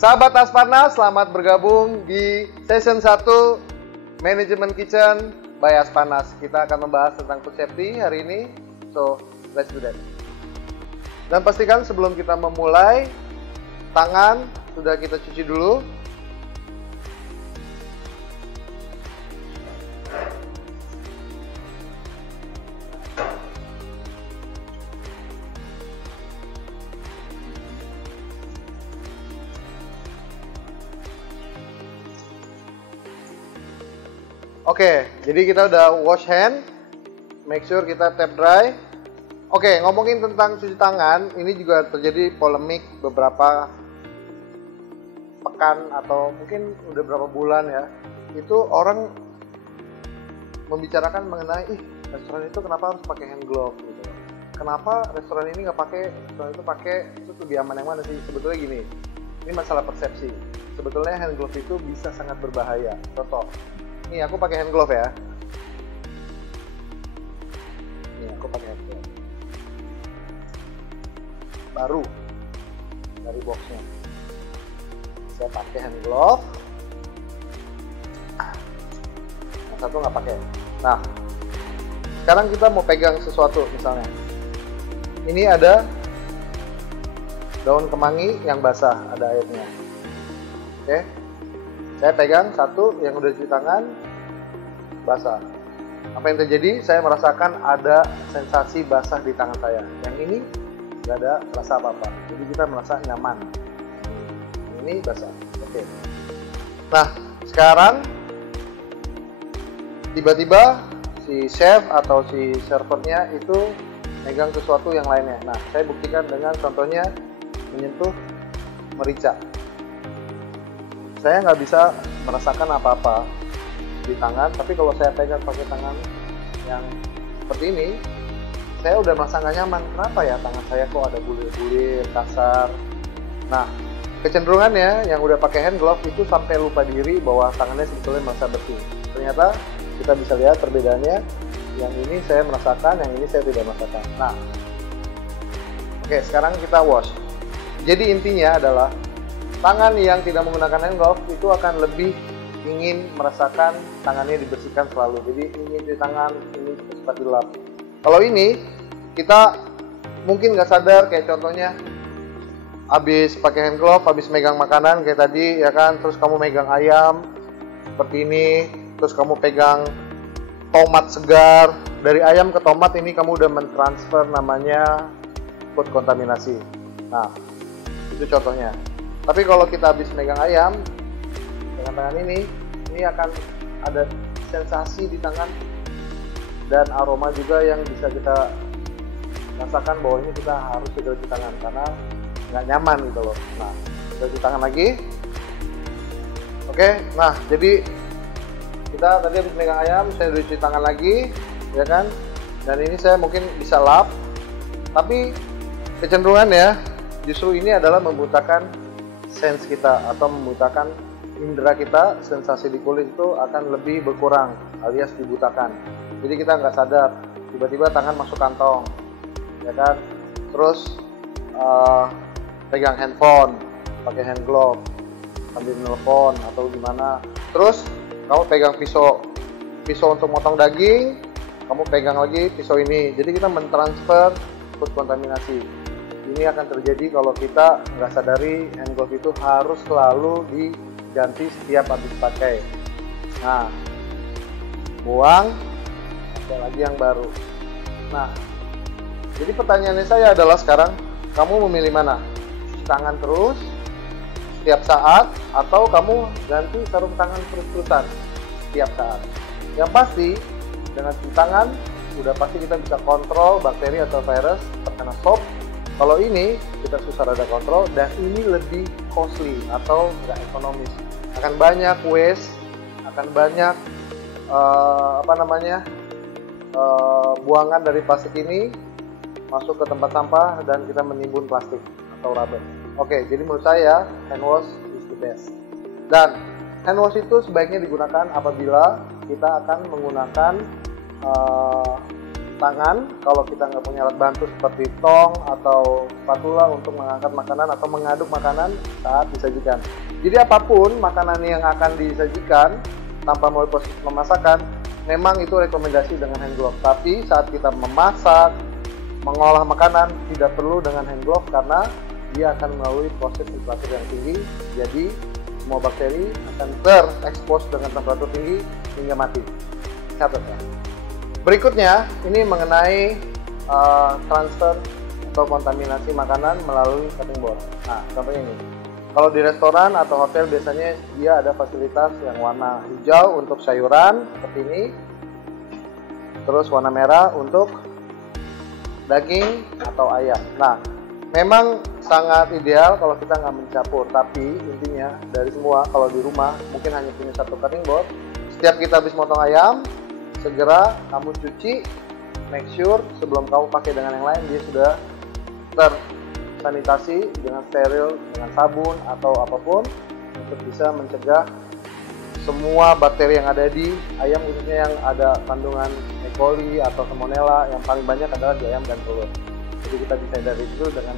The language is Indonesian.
Sahabat Asparnas, selamat bergabung di season 1 Manajemen Kitchen by Asparnas. Kita akan membahas tentang food safety hari ini. So, let's do that. Dan pastikan sebelum kita memulai, tangan sudah kita cuci dulu. Oke, jadi kita udah wash hand, make sure kita tap dry. Oke, ngomongin tentang cuci tangan, ini juga terjadi polemik beberapa pekan atau mungkin udah berapa bulan ya. Itu orang membicarakan mengenai, restoran itu kenapa harus pakai hand glove gitu. Kenapa restoran ini nggak pakai, restoran itu pakai, itu lebih aman yang mana sih? Sebetulnya gini, ini masalah persepsi. Sebetulnya hand glove itu bisa sangat berbahaya. Contoh, nih aku pakai hand glove ya. Nih aku pakai hand glove. Baru dari boxnya. Saya pakai hand glove. Yang satu nggak pakai. Nah, sekarang kita mau pegang sesuatu misalnya. Ini ada daun kemangi yang basah, ada airnya. Oke. Saya pegang satu yang udah cuci tangan basah. Apa yang terjadi? Saya merasakan ada sensasi basah di tangan saya. Yang ini nggak ada rasa apa-apa. Jadi kita merasa nyaman. Ini basah. Oke. Nah, sekarang tiba-tiba si chef atau si servernya itu megang sesuatu yang lainnya. Nah, saya buktikan dengan contohnya menyentuh merica. Saya nggak bisa merasakan apa-apa di tangan, tapi kalau saya pegang pakai tangan yang seperti ini, saya udah merasa nggak nyaman. Kenapa ya tangan saya kok ada bulir-bulir, kasar. Nah, kecenderungannya yang udah pakai hand glove itu sampai lupa diri bahwa tangannya sebetulnya merasa bersih. Ternyata kita bisa lihat perbedaannya. Yang ini saya merasakan, yang ini saya tidak merasakan. Nah, oke, sekarang kita wash. Jadi intinya adalah tangan yang tidak menggunakan hand glove itu akan lebih ingin merasakan tangannya dibersihkan selalu. Jadi ingin di tangan, ini cepat dilap. Kalau ini kita mungkin nggak sadar, kayak contohnya habis pakai hand glove, habis megang makanan kayak tadi ya kan, terus kamu megang ayam seperti ini, terus kamu pegang tomat segar. Dari ayam ke tomat ini kamu udah mentransfer namanya food kontaminasi. Nah, itu contohnya. Tapi kalau kita habis megang ayam dengan tangan ini akan ada sensasi di tangan dan aroma juga yang bisa kita rasakan bahwa ini kita harus segera cuci tangan karena nggak nyaman gitu loh. Nah, kita cuci tangan lagi. Oke, nah jadi kita tadi habis megang ayam, saya udah cuci tangan lagi, ya kan? Dan ini saya mungkin bisa lap, tapi kecenderungan ya, justru ini adalah membutakan sense kita atau membutakan indera kita. Sensasi di kulit itu akan lebih berkurang alias dibutakan. Jadi kita nggak sadar, tiba-tiba tangan masuk kantong, ya kan? Terus pegang handphone, pakai hand glove, sambil nelfon atau gimana. Terus kamu pegang pisau untuk motong daging, kamu pegang lagi pisau ini. Jadi kita mentransfer food kontaminasi. Ini akan terjadi kalau kita nggak sadari hand glove itu harus selalu diganti setiap habis pakai. Nah, buang, pakai lagi yang baru. Nah, jadi pertanyaannya saya adalah sekarang, kamu memilih mana? Cuci tangan terus setiap saat atau kamu ganti sarung tangan terus-terusan setiap saat? Yang pasti dengan cuci tangan udah pasti kita bisa kontrol bakteri atau virus terkena sop. Kalau ini kita susah ada kontrol dan ini lebih costly atau nggak ekonomis. Akan banyak waste, akan banyak buangan dari plastik ini masuk ke tempat sampah dan kita menimbun plastik atau rubber. Oke, jadi menurut saya hand wash is the best. Dan hand wash itu sebaiknya digunakan apabila kita akan menggunakan tangan kalau kita nggak punya alat bantu seperti tong atau spatula untuk mengangkat makanan atau mengaduk makanan saat disajikan. Jadi apapun makanan yang akan disajikan tanpa melalui proses pemasakan, memang itu rekomendasi dengan hand glove. Tapi saat kita memasak, mengolah makanan tidak perlu dengan hand glove karena dia akan melalui proses temperatur yang tinggi. Jadi semua bakteri akan terekspos dengan temperatur tinggi hingga mati. Catat ya. Berikutnya, ini mengenai transfer atau kontaminasi makanan melalui cutting board. Nah, contohnya ini. Kalau di restoran atau hotel biasanya dia ada fasilitas yang warna hijau untuk sayuran seperti ini. Terus warna merah untuk daging atau ayam. Nah, memang sangat ideal kalau kita nggak mencampur. Tapi intinya dari semua, kalau di rumah mungkin hanya punya satu cutting board. Setiap kita habis motong ayam, segera kamu cuci, make sure sebelum kamu pakai dengan yang lain dia sudah tersanitasi dengan steril, dengan sabun atau apapun untuk bisa mencegah semua bakteri yang ada di ayam, khususnya yang ada kandungan E. coli atau Salmonella yang paling banyak adalah di ayam dan telur. Jadi kita bisa hindari itu dengan